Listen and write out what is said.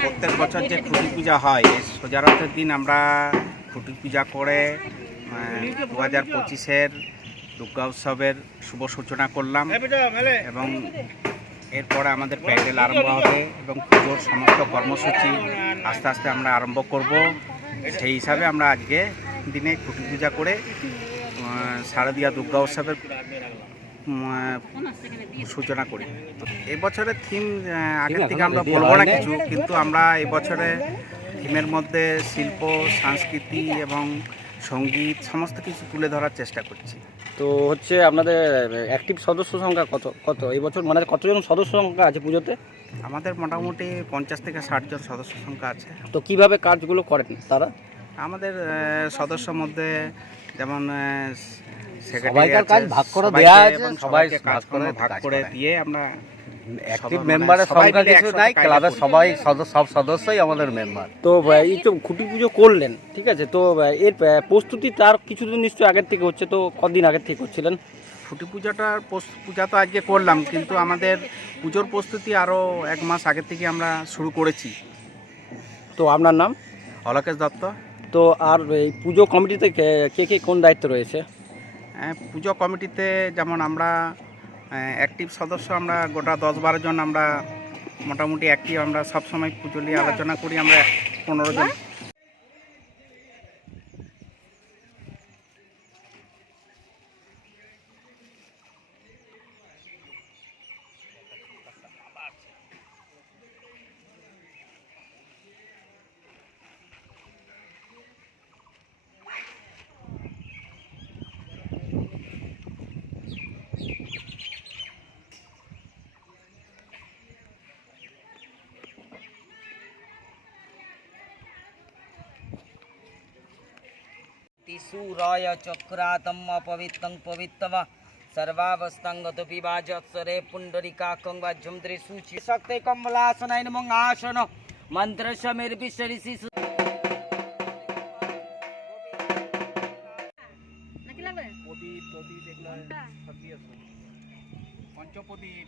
প্রত্যেক বছর যে খুঁটি পূজা হয় সোজারথের দিন আমরা খুঁটি পূজা করে দু হাজার পঁচিশের দুর্গা উৎসবের শুভ সূচনা করলাম এবং এরপরে আমাদের প্যান্ডেল আরম্ভ হবে এবং পুজোর সমস্ত কর্মসূচি আস্তে আস্তে আমরা আরম্ভ করব। সেই হিসাবে আমরা আজকে দিনে খুঁটি পূজা করে শারদীয়া দুর্গা উৎসবের সূচনা করি। এবছরে থিম আগের থেকে আমরা বলব না কিছু কিন্তু আমরা এবছরে থিমের মধ্যে শিল্প সংস্কৃতি এবং সংগীত সমস্ত কিছু তুলে ধরার চেষ্টা করছি। তো হচ্ছে আপনাদের অ্যাক্টিভ সদস্য সংখ্যা কত কত? এই বছর মানে কতজন সদস্য সংখ্যা আছে পুজোতে? আমাদের মোটামুটি পঞ্চাশ থেকে ষাট জন সদস্য সংখ্যা আছে। তো কীভাবে কাজগুলো করেন তারা? আমাদের আহ, সদস্যর মধ্যে যেমন সবাইকার কাজ ভাগ করে দেয়া আছে, এবং সবাই কাজ করে ভাগ করে। দিয়ে। আমরা অ্যাক্টিভ মেম্বারের সংখ্যা কিছু নাই ক্লাবের সবাই সদস্য সব সদস্যই আমাদের মেম্বার তো এই তো খুঁটি পুজো করলেন ঠিক আছে? তো এর প্রস্তুতি তার কিছুদিন নিশ্চয়ই আগের থেকে হচ্ছে তো কদিন আগের থেকে করছিলেন? ছুটি পূজাটার পূজা তো আজকে করলাম কিন্তু আমাদের পুজোর প্রস্তুতি আরও এক মাস আগের থেকে আমরা শুরু করেছি। তো আপনার নাম? অলকেশ দত্ত। তো আর এই পুজো কমিটিতে কে- কে কোন দায়িত্ব রয়েছে? হ্যাঁ, পুজো কমিটিতে যেমন আমরা অ্যাক্টিভ সদস্য আমরা গোটা দশ বারো জন আমরা মোটামুটি অ্যাক্টিভ আমরা সবসময় পুজো নিয়ে আলোচনা করি আমরা পনেরো জন। तिसूराय चक्रातम् अपवित्तं पवित्तम सर्वावस्थाङ्गत विभाजत्सरे पुण्डरीकाकं वाज्यं त्रिसूचि शक्ते कमलासनाय नमः आसन मन्त्रशमेर्विशरिषि প্রদীপ প্রদীপ এগুলো সব দিয়ে পঞ্চপ্রদীপ